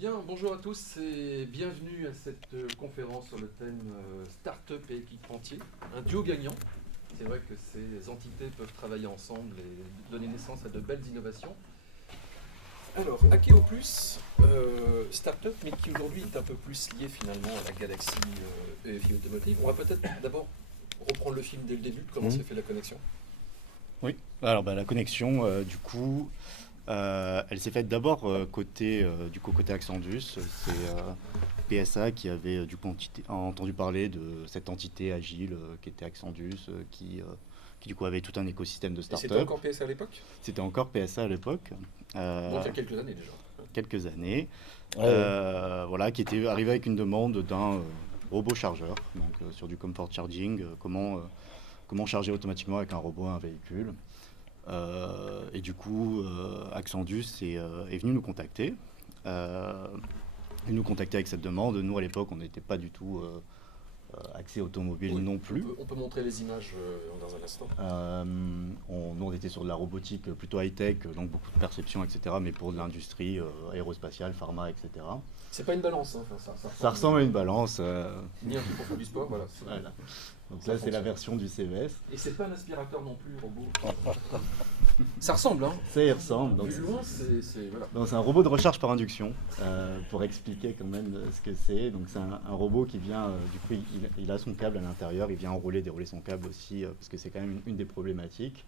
Bien, bonjour à tous et bienvenue à cette conférence sur le thème Start-up et équipementier, un duo gagnant. C'est vrai que ces entités peuvent travailler ensemble et donner naissance à de belles innovations. Alors, Akeo Plus, start-up, mais qui aujourd'hui est un peu plus lié finalement à la galaxie EFI Automotive. On va peut-être d'abord reprendre le film dès le début, comment s'est fait la connexion. Oui, alors la connexion, elle s'est faite d'abord côté Accendus. C'est PSA qui avait entendu parler de cette entité agile qui était Accendus, qui du coup avait tout un écosystème de Et c'était start-up. encore PSA à l'époque. C'était encore PSA à l'époque, Donc il y a quelques années déjà. quelques années, Ouais, voilà, qui était arrivé avec une demande d'un robot chargeur, donc sur du comfort charging, comment charger automatiquement avec un robot un véhicule. Et du coup, Accendus est venu nous contacter. Euh, il nous contacter avec cette demande. Nous, à l'époque, on n'était pas du tout axé automobile Oui, non plus. on peut montrer les images dans un instant. Nous, on était sur de la robotique plutôt high-tech, donc beaucoup de perception, etc. Mais pour de l'industrie aérospatiale, pharma, etc. C'est pas une balance, hein. Ça ressemble à une balance. Ni un truc pour faire du sport, voilà. Voilà. Donc Ça là, c'est la fonctionne. version du CES. Et c'est pas un aspirateur non plus, robot. Ça ressemble, hein. Ça y ressemble. Donc, Vu de loin, voilà. donc c'est un robot de recharge par induction, pour expliquer quand même ce que c'est. Donc c'est un robot qui vient, du coup il a son câble à l'intérieur, il vient enrouler, dérouler son câble aussi, parce que c'est quand même une des problématiques.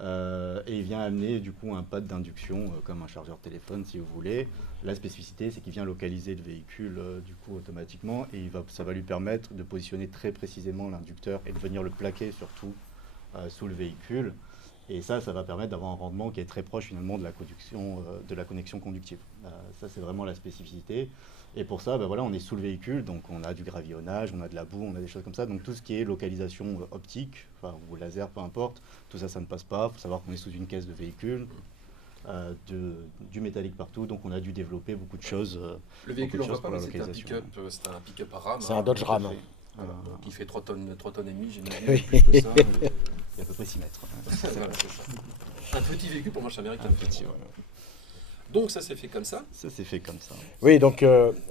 Et il vient amener du coup un pad d'induction, comme un chargeur téléphone si vous voulez. La spécificité c'est qu'il vient localiser le véhicule du coup automatiquement, et ça va lui permettre de positionner très précisément l'inducteur et de venir le plaquer surtout sous le véhicule. Et ça va permettre d'avoir un rendement qui est très proche finalement de la connexion conductive. Ça, c'est vraiment la spécificité. Et pour ça, voilà, on est sous le véhicule, donc on a du gravillonnage, on a de la boue, on a des choses comme ça. Donc tout ce qui est localisation optique, ou laser, peu importe, tout ça, ça ne passe pas. Il faut savoir qu'on est sous une caisse de véhicule, du métallique partout, donc on a dû développer beaucoup de choses. Le véhicule, on Beaucoup de voit choses pas, pour mais la c'est un localisation. pick-up, c'est un pick-up à rame. c'est un Dodge Ram. Voilà, donc il fait 3 tonnes et demie, j'imagine, Oui. plus que ça. Il y a à peu près 6 mètres. Voilà, c'est ça. Un petit véhicule pour marche américaine. Un petit, ouais. Donc ça s'est fait comme ça. Ça s'est fait comme ça. Oui, donc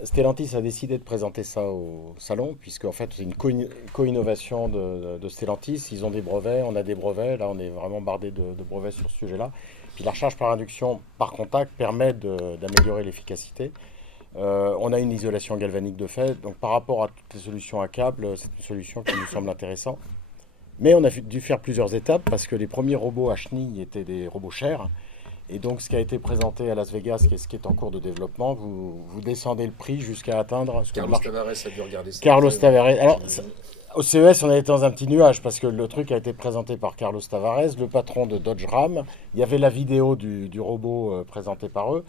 Stellantis a décidé de présenter ça au salon, puisque en fait c'est une co-innovation de Stellantis. Ils ont des brevets, on a des brevets. Là, on est vraiment bardé de brevets sur ce sujet-là. Puis la recharge par induction par contact permet d'améliorer l'efficacité. On a une isolation galvanique de fait. Donc par rapport à toutes les solutions à câble, c'est une solution qui nous semble intéressante. Mais on a dû faire plusieurs étapes parce que les premiers robots à chenilles étaient des robots chers. Et donc, ce qui a été présenté à Las Vegas, ce qui est en cours de développement, vous descendez le prix jusqu'à atteindre ce que le Carlos marché. Tavares a dû regarder ça. Carlos Tavares. Alors, J'imagine. au CES, on était dans un petit nuage parce que le truc a été présenté par Carlos Tavares, le patron de Dodge Ram. Il y avait la vidéo du robot présenté par eux.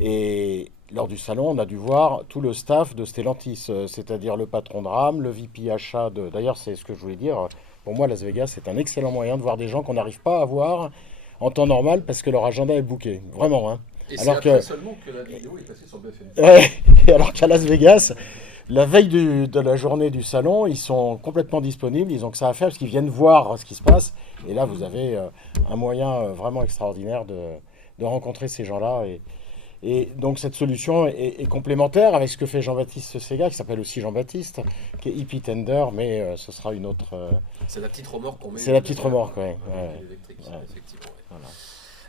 Et lors du salon, on a dû voir tout le staff de Stellantis, c'est-à-dire le patron de Ram, le VP achat de. D'ailleurs, c'est ce que je voulais dire. Pour moi, Las Vegas, c'est un excellent moyen de voir des gens qu'on n'arrive pas à voir en temps normal parce que leur agenda est booké. Vraiment, hein. Et c'est Alors après que, seulement que la vidéo est passée sur BFM. ouais, alors qu'à Las Vegas, la veille de la journée du salon, ils sont complètement disponibles, ils ont que ça à faire parce qu'ils viennent voir ce qui se passe. Et là, vous avez un moyen vraiment extraordinaire de rencontrer ces gens-là. Et donc cette solution est complémentaire avec ce que fait Jean-Baptiste Sega, qui s'appelle aussi Jean-Baptiste, qui est Hippie Tender, mais ce sera une autre. C'est la petite remorque qu'on met. C'est la petite remorque, ouais. Avec l'électrique, Ouais. effectivement. Ouais. Voilà.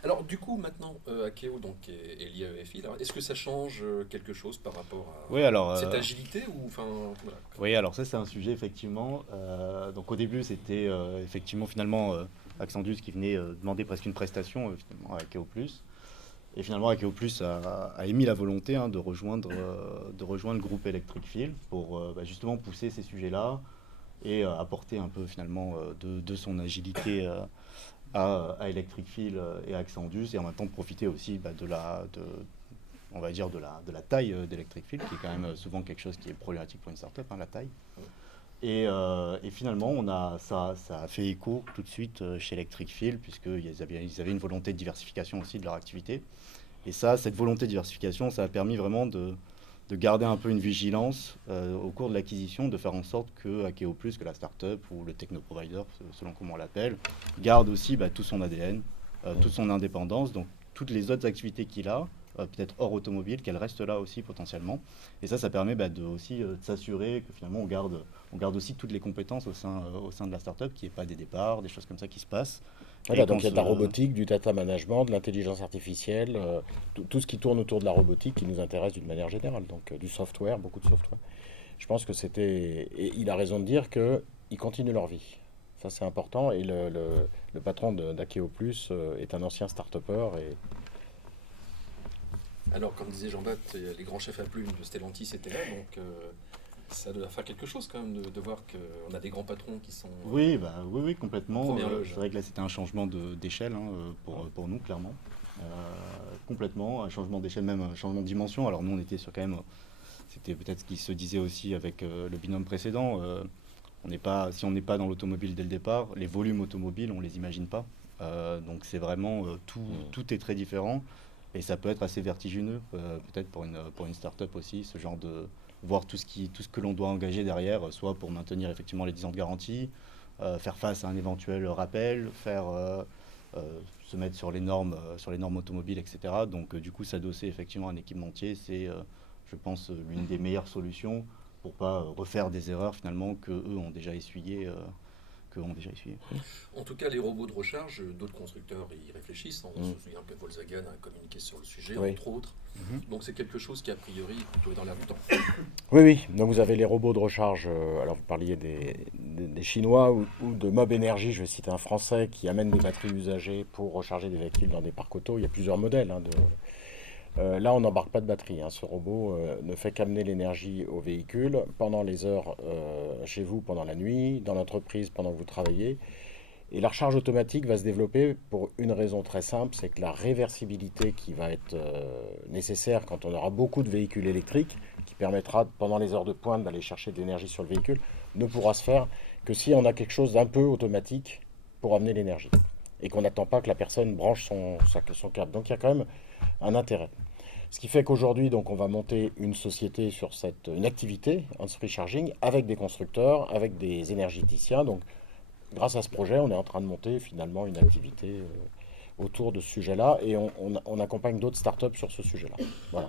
Alors du coup, maintenant, Akeo donc, est lié à EFI. Est-ce que ça change quelque chose par rapport à Oui, alors. cette agilité ou enfin voilà. Oui, alors ça c'est un sujet effectivement. Donc au début c'était effectivement finalement Accendus qui venait demander presque une prestation finalement à Akeo Plus. Et finalement Akeo Plus a émis la volonté de rejoindre le groupe Electric Field pour justement pousser ces sujets-là et apporter un peu finalement de son agilité à Electric Field et à Accendus, et en même temps profiter aussi on va dire de la taille d'Electric Field, qui est quand même souvent quelque chose qui est problématique pour une startup, la taille. Et finalement, ça a fait écho tout de suite chez Electric Field, puisqu'ils avaient une volonté de diversification aussi de leur activité. Et cette volonté de diversification, ça a permis vraiment de garder un peu une vigilance au cours de l'acquisition, de faire en sorte que Akeo Plus, que la startup ou le techno-provider, selon comment on l'appelle, garde aussi tout son ADN, toute son indépendance. Donc toutes les autres activités qu'il a peut-être hors automobile, qu'elles restent là aussi potentiellement. Et ça permet aussi de s'assurer que finalement on garde aussi toutes les compétences au sein de la startup, qu'il n'y ait pas des départs, des choses comme ça qui se passent. Voilà, Et donc qu'on il y a de la se- robotique, du data management, de l'intelligence artificielle, tout ce qui tourne autour de la robotique qui nous intéresse d'une manière générale. Donc du software, beaucoup de software. Je pense que c'était... Et il a raison de dire qu'ils continuent leur vie. Ça, c'est important. Et le patron d'Akeo Plus est un ancien start-upper. Et... Alors, comme disait Jean-Baptiste, les grands chefs à plumes de Stellantis étaient là, donc ça doit faire quelque chose quand même de voir qu'on a des grands patrons qui sont Oui, complètement. première loge. C'est vrai que là, c'était un changement d'échelle pour nous, clairement. Complètement, un changement d'échelle, même un changement de dimension. Alors nous, on était sur quand même, c'était peut-être ce qui se disait aussi avec le binôme précédent. Si on n'est pas dans l'automobile dès le départ, les volumes automobiles, on les imagine pas. Donc c'est vraiment tout est très différent et ça peut être assez vertigineux, peut-être pour une start-up aussi, ce genre de voir tout ce que l'on doit engager derrière, soit pour maintenir effectivement les 10 ans de garantie, faire face à un éventuel rappel, se mettre sur les normes automobiles, etc. Donc du coup, s'adosser effectivement à un équipementier, c'est, je pense, l'une des meilleures solutions pour pas refaire des erreurs finalement que eux ont déjà essuyées. En tout cas, les robots de recharge, d'autres constructeurs y réfléchissent. On se souvient que Volkswagen a communiqué sur le sujet, Oui. entre autres. Donc c'est quelque chose qui, a priori, plutôt est dans l'air du temps. Oui, oui. Donc vous avez les robots de recharge. Alors vous parliez des Chinois ou de Mob Energy, je vais citer un français, qui amène des batteries usagées pour recharger des véhicules dans des parcs auto. Il y a plusieurs modèles. Là, on n'embarque pas de batterie, hein. Ce robot ne fait qu'amener l'énergie au véhicule pendant les heures chez vous, pendant la nuit, dans l'entreprise, pendant que vous travaillez. Et la recharge automatique va se développer pour une raison très simple, c'est que la réversibilité qui va être nécessaire quand on aura beaucoup de véhicules électriques, qui permettra pendant les heures de pointe d'aller chercher de l'énergie sur le véhicule, ne pourra se faire que si on a quelque chose d'un peu automatique pour amener l'énergie. Et qu'on n'attend pas que la personne branche son câble. Donc il y a quand même un intérêt. Ce qui fait qu'aujourd'hui, donc, on va monter une société sur une activité, Hands-Free Charging, avec des constructeurs, avec des énergéticiens. Donc, grâce à ce projet, on est en train de monter finalement une activité autour de ce sujet-là et on accompagne d'autres startups sur ce sujet-là. Voilà.